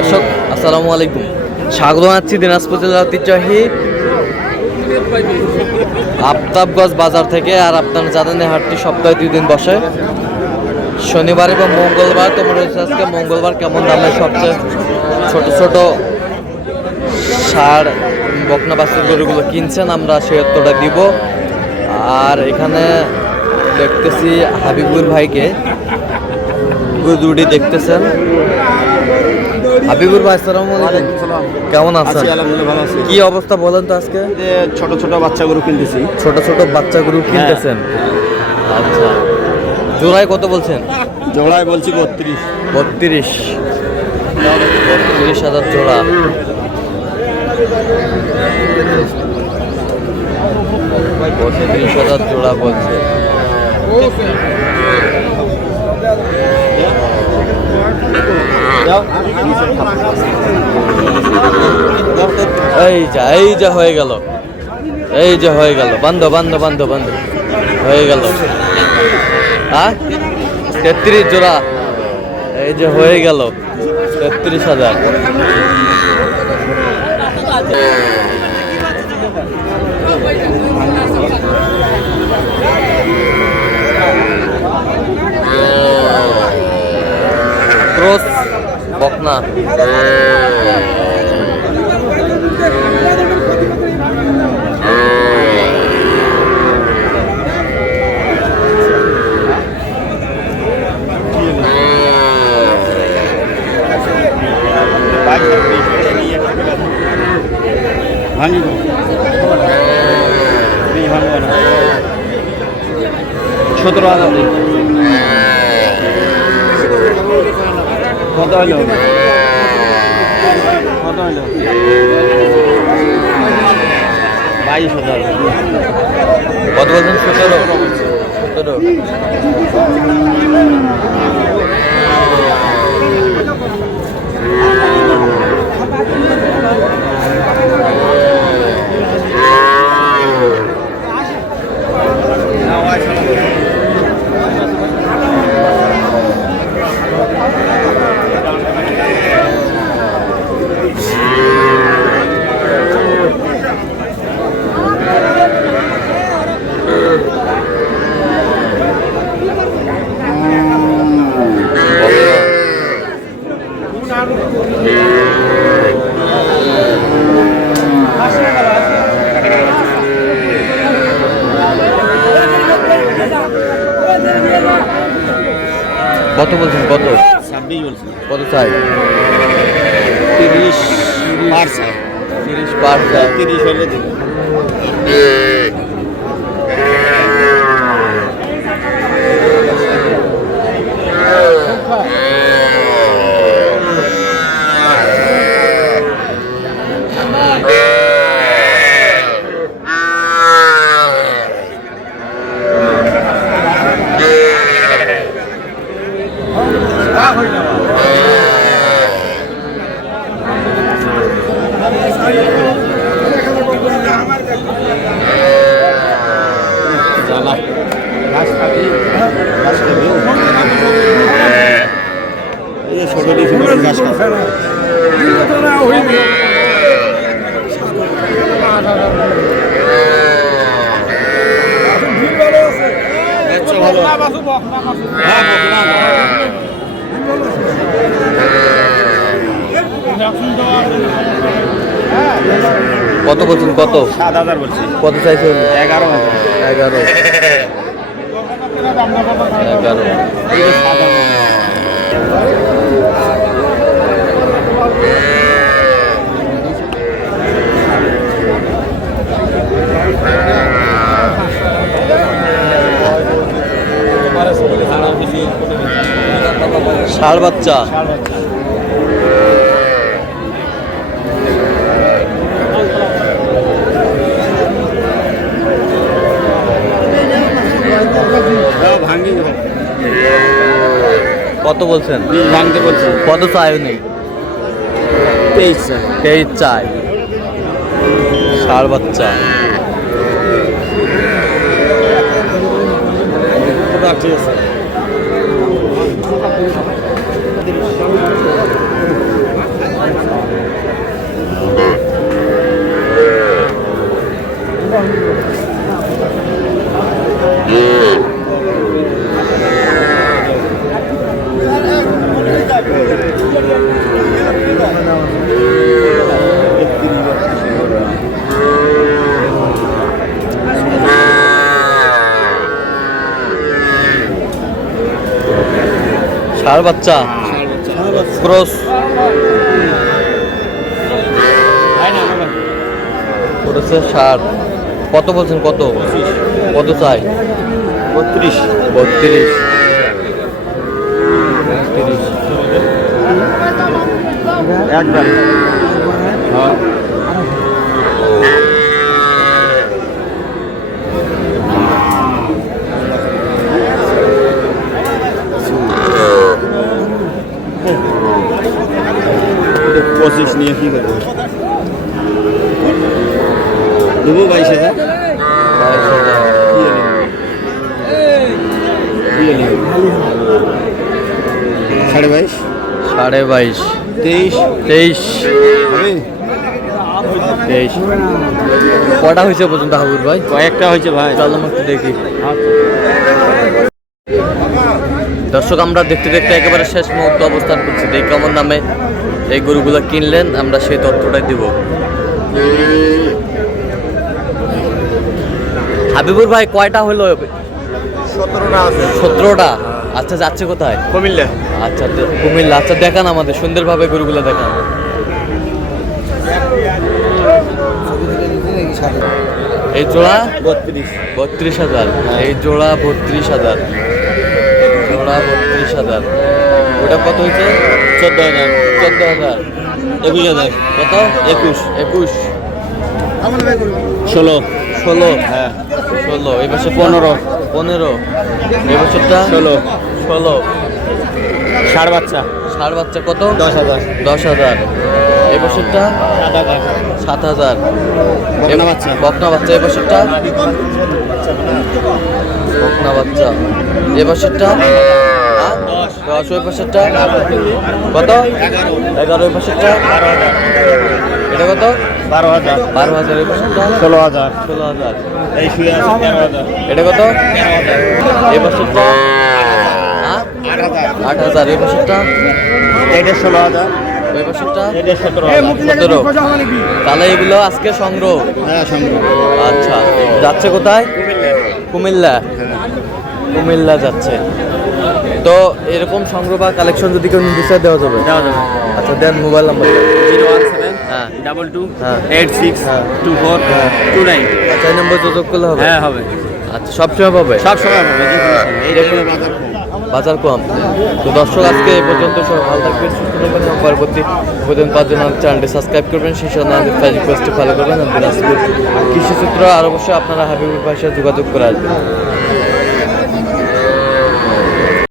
দর্শক আসসালামু আলাইকুম, স্বাগত জানাচ্ছি দিনাজপুর জেলার ঐতিহ্যবাহী আফতাবগঞ্জ বাজার থেকে। আর আপনারা জানেন এই হাটটি সপ্তাহে 2 দিন বসে, শনিবার এবং মঙ্গলবার। তোমরা আজকে মঙ্গলবার কেমন দামে সবচেয়ে ছোট ছোট ষাঁড় বকনা বাছুর গরুগুলো কিনছেন আমরা সে উত্তরটা দিব। আর এখানে দেখতেছি হাবিবুর ভাইকে, দুটি দেখতেছেন। হাবিবুর ভাই আসসালামু আলাইকুম, কেমন আছেন? আলহামদুলিল্লাহ ভালো আছি। কি অবস্থা বলেন তো আজকে? ছোট ছোট বাচ্চা গরু কিনতেছি। ছোট ছোট বাচ্চা গরু কিনতেছেন? আচ্ছা, জোড়ায় কত বলছেন? জোড়ায় বলছি 32। 32,000 জোড়া। 32,000 জোড়া বলছে। এই যা হয়ে গেল, বান্ধ হয়ে গেল। 33 জোড়া, এই যে হয়ে গেল 33,000। ক্রস বকনা। ভাঙি 17,000 কত হলো? 22,000। কত বলছেন? 17। কত বলছেন? কত? 26 বলছি। কত চাই? 30 পার চাই। 30 পার চাই। 30 হলে দেব। কত বলছেন? কত? 7,000 বলছি। কত চাইছেন? 11,000। 11। ষাঁড় বাচ্চা। কত বলছেন? ভাঙতে বলছি। কত চাই উনি? 23 চাই। ষাঁড় বাচ্চা। ঠিক আছে। ষাঁড় বাচ্চা ক্রস করেছে ষাঁড়। কত বলছেন? কত কত চাই? 32 32 একবার হ্যাঁ পঁচিশ নিয়ে কি করবো দেবো 22,000 22.5 22.5 23 23 হবে 23 কটা হয়েছে পর্যন্ত হাবুর ভাই? কয়েকটা হয়েছে ভাই চলো আমি একটু দেখি। দর্শক আমরা দেখতে দেখতে একেবারে শেষ মুহূর্তে অবস্থান করছি। দেখি কেমন দামে এই গরুগুলো কিনলেন, আমরা সেই তথ্যটাই দিব। হাবিবুর ভাই কয়টা হলো? 17টা আছে 17টা। আচ্ছা যাচ্ছে কোথায়? কুমিল্লা আচ্ছা কুমিল্লা। আচ্ছা দেখান আমাদের সুন্দরভাবে গরুগুলো দেখান। এই জোড়া 32,000, এই জোড়া 32,000, জোড়া 32,000। ওটা কত হয়েছে? 14,000 14,000 21,000 কত? 21 16 16 হ্যাঁ 16 এই বছর 15 15 এই বছরটা 16 16 ষাঁড় বাচ্চা ষাঁড় বাচ্চা কত? 10,000 10,000 এই বছরটা 7,000 বকনা বাচ্চা বকনা বাচ্চা এই বছরটা বকনা বাচ্চা এই বছরটা 10 ওই বছরটা কত? 11 ওই বছরটা এটা কত? 12,000 12,000 এই বছরটা 16,000 16,000 এই শুয়ে আছে 13,000 এটা কত? এই বছরটা 8,000 এই বছরটা এটা 16,000 ওই বছরটা এটা 17,000 17। তাহলে এগুলো আজকে সংগ্রহ। হ্যাঁ সংগ্রহ আচ্ছা যাচ্ছে কোথায়? কুমিল্লা। কুমিল্লা যাচ্ছে। তো এরকম সংগ্রহ বা কালেকশন যদি কেউ নিতে চায় দেওয়া যাবে? আচ্ছা দেন মোবাইল নাম্বার। 017 হ্যাঁ 22 হ্যাঁ 86 হ্যাঁ 24 29 আচ্ছা এই নম্বর যোগাযোগ করলে হবে? হ্যাঁ হবে আচ্ছা সবসময় পাবে? সব সময় হবে এই দেখুন বাজার কম বাজার কম। তো দর্শক আজকে এই পর্যন্ত সবাই ভালো থাকবেন, সুস্থ থাকবেন এবং পরবর্তী পর্যন্ত তার জন্য চ্যানেলটি সাবস্ক্রাইব করবেন, সেই সাথে আমাদের ফেসবুক পেজটি ফলো করবেন। দিনাজপুর কৃষি সূত্র আর অবশ্যই আপনারা হাবিবুর ভাইয়ের সাথে যোগাযোগ করে আসবেন।